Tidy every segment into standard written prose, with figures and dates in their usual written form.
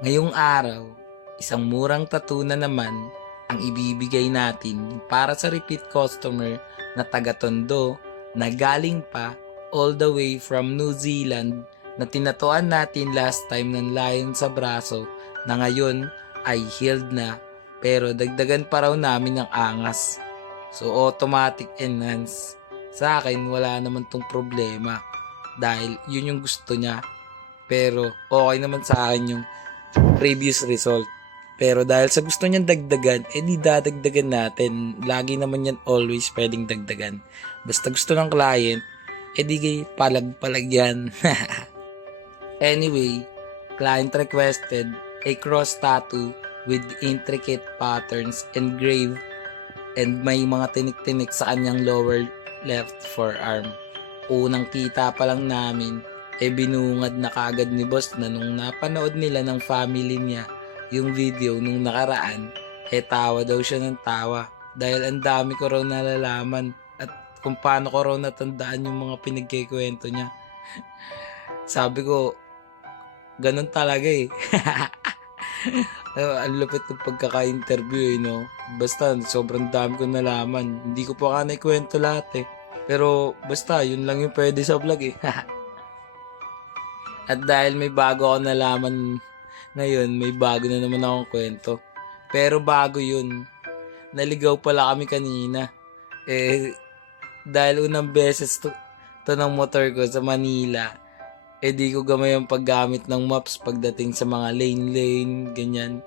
Ngayong araw, isang murang tattoo na naman ang ibibigay natin para sa repeat customer na taga-Tondo na galing pa all the way from New Zealand na tinatuan natin last time ng lion sa braso na ngayon ay healed na pero dagdagan pa raw namin ng angas. So automatic enhance. Sa akin wala naman tong problema dahil yun yung gusto niya. Pero okay naman sa akin yung previous result. Pero dahil sa gusto niyang dagdagan, di dadagdagan natin. Lagi naman yan always pwedeng dagdagan. Basta gusto ng client, di palag-palag yan. Anyway, client requested a cross tattoo with intricate patterns engraved and may mga tinik-tinik sa kanyang lower left forearm. Unang kita pa lang namin, binungad na kagad ni boss na nung napanood nila ng family niya yung video nung nakaraan, tawa daw siya ng tawa dahil ang dami ko raw nalalaman at kung paano ko raw natandaan yung mga pinagkikwento niya. Sabi ko, ganun talaga eh. Ang lupit ng pagkaka-interview no? Basta sobrang dami ko nalaman. Hindi ko pa naikwento lahat eh. Pero basta yun lang yung pwede sa vlog eh. At dahil may bago ako nalaman ngayon, may bago na naman akong kwento. Pero bago yun, naligaw pala kami kanina. Dahil unang beses to ng motor ko sa Manila, di ko gamay ang paggamit ng maps pagdating sa mga lane, ganyan.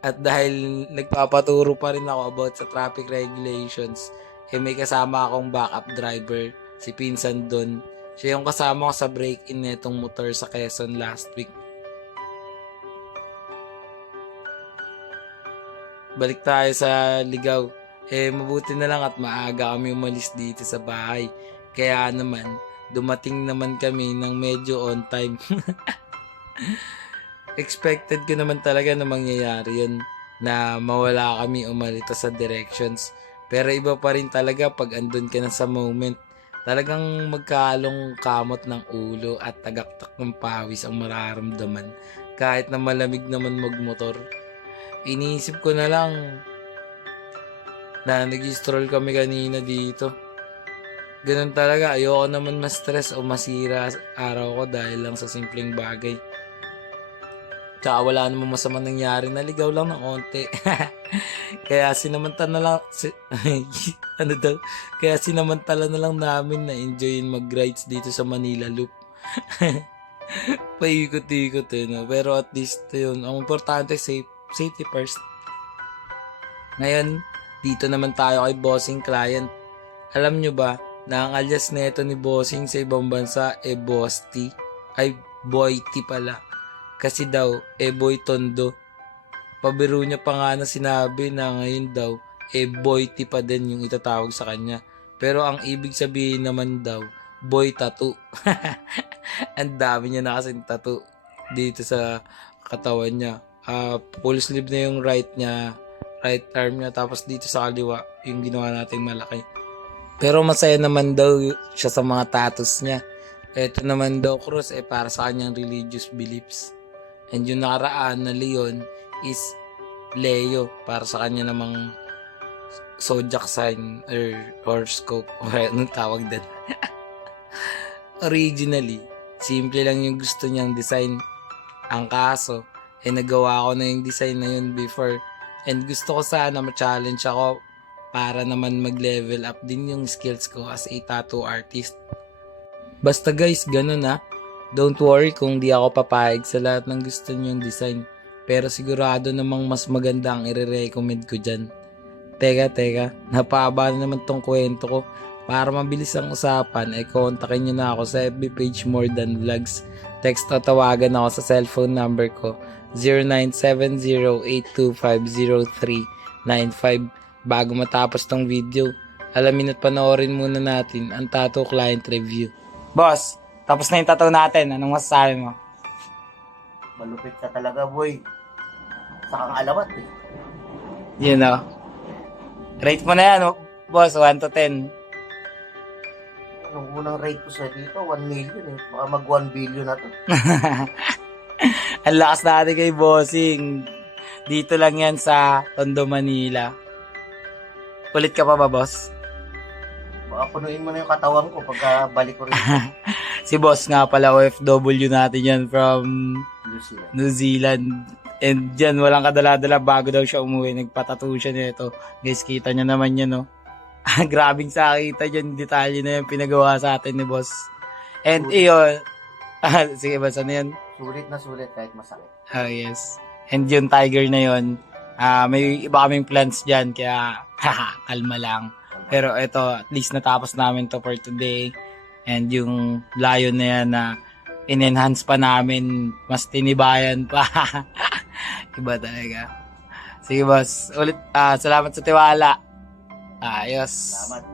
At dahil nagpapaturo pa rin ako about sa traffic regulations, may kasama akong backup driver, si Pinsan Don. Siya yung kasama ko sa break-in netong motor sa Quezon last week. Balik tayo sa ligaw. Mabuti na lang at maaga kami umalis dito sa bahay. Kaya naman, dumating naman kami ng medyo on time. Expected ko naman talaga na mangyayari yun, na mawala kami umalito sa directions. Pero iba pa rin talaga pag andun ka na sa moment. Talagang magkalong kamot ng ulo at tagaktak ng pawis ang mararamdaman kahit na malamig naman magmotor. Iniisip ko na lang na nag-stroll kami kanina dito. Ganun talaga, ayoko naman ma-stress o masira araw ko dahil lang sa simpleng bagay. Tsaka wala namang masama nangyari, naligaw lang ng konti. Kaya sinamantala na lang Kaya sinamantala na lang namin na enjoyin mag-rides dito sa Manila Loop. Paikot-ikot no? Pero at least yun, ang importante safety first. Ngayon, dito naman tayo kay Bossing Client. Alam nyo ba na ang alias neto ni Bossing sa ibang bansa Bosti? Ay, Boyti pala. Kasi daw, Boy Tondo. Pabiro niya pa nga na sinabi na ngayon daw, Boyti pa din yung itatawag sa kanya. Pero ang ibig sabihin naman daw, Boy Tattoo. Ang dami niya na kasing tattoo dito sa katawan niya. Full sleeve na yung right arm niya, tapos dito sa kaliwa, yung ginawa nating malaki. Pero masaya naman daw siya sa mga tattoos niya. Ito naman daw cross para sa kanyang religious beliefs. And yung nakaraan na Leon is Leo para sa kanya namang zodiac sign or horoscope o anong tawag din. Originally, simple lang yung gusto niyang design. Ang kaso, nagawa ko na yung design na yun before. And gusto ko sana ma-challenge ako para naman mag-level up din yung skills ko as a tattoo artist. Basta guys, ganun Don't worry kung di ako papayag sa lahat ng gusto niyong design. Pero sigurado namang mas maganda ang i-recommend ko dyan. Teka, napahaba na naman tong kwento ko. Para mabilis ang usapan, kontakin nyo na ako sa FB page More Than Vlogs. Text o tawagan ako sa cellphone number ko 0970-825-0395. Bago matapos tong video, alamin at panoorin muna natin ang tattoo client review. Boss, tapos na yung tattoo natin. Anong masasabi mo? Malupit ka talaga, boy. Saka ang alawat eh. You know. Rate mo na yan, boss. 1 to 10. Nung unang rate ko sa dito, 1 million eh. Baka mag 1 billion na to. Ang lakas natin kay Bossing. Dito lang yan sa Tondo, Manila. Ulit ka pa ba, boss? Baka punuin mo na yung katawan ko pagka balik ko rin Si boss nga pala, OFW natin yan from Lucia. New Zealand. And dyan, walang kadala-dala bago daw siya umuwi. Nagpatattoo siya nito. Guys, kita niya naman yan, no? Grabing sakita dyan. Detalye na yan pinagawa sa atin ni boss. And iyon. Sige, boss, ano yan? Sulit kahit masakit. Oh, yes. And yung tiger na yun, may iba kaming plans dyan. Kaya, kalma lang. Pero ito, at least natapos namin to for today. And yung lion na yan na in-enhance pa namin, mas tinibayan pa. Iba talaga. Sige boss, ulit, salamat sa tiwala. Ayos. Salamat.